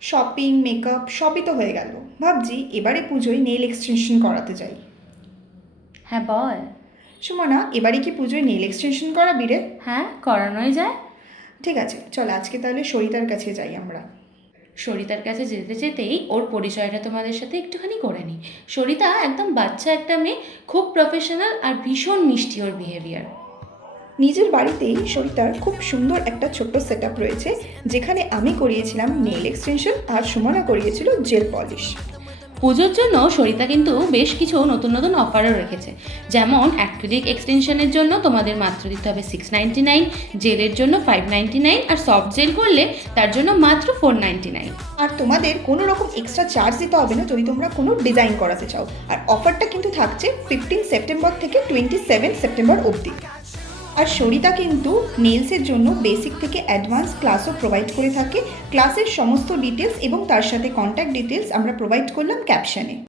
Shopping makeup সবই তো হয়ে গেল। ভাবছি এবারে পুজোয় নেল এক্সটেনশন করাতে যাই। হ্যাঁ বল। সুমনা এবারে কি পুজোয় নেল এক্সটেনশন করাবি রে? হ্যাঁ করানোই যায়। ঠিক আছে চল আজকে তাহলে সরিতার কাছে যাই আমরা। সরিতার কাছে যেতে যেতেই ওর পরিচয়টা তোমাদের সাথে একটুখানি করে নিই। সরিতা একদম বাচ্চা একটা মেয়ে খুব প্রফেশনাল আর ভীষণ মিষ্টি ওর বিহেভিয়ার নিজের বাড়িতেই সরিতার খুব সুন্দর একটা ছোট্ট সেট রয়েছে যেখানে আমি করিয়েছিলাম নেল এক্সটেনশন আর সুমনা করিয়েছিল জেল পলিশ পুজোর জন্য সরিতা কিন্তু বেশ কিছু নতুন নতুন অফারও রেখেছে। যেমন অ্যাক্রিলিক এক্সটেনশনের জন্য তোমাদের মাত্র দিতে হবে সিক্স নাইনটি নাইন জেলের জন্য ফাইভ নাইনটি নাইন আর সফট জেল করলে তার জন্য মাত্র ফোর নাইনটি নাইন আর তোমাদের কোনো রকম এক্সট্রা চার্জ দিতে হবে না যদি তোমরা কোনো ডিজাইন করাতে চাও। আর অফারটা কিন্তু থাকছে ফিফটিন সেপ্টেম্বর থেকে টোয়েন্টি সেভেন সেপ্টেম্বর অবধি। আর সরিতা কিন্তু নেলসের জন্য বেসিক থেকে অ্যাডভান্স ক্লাসও প্রোভাইড করে থাকে। ক্লাসের সমস্ত ডিটেলস এবং তার সাথে কন্ট্যাক্ট ডিটেলস আমরা প্রোভাইড করলাম ক্যাপশনে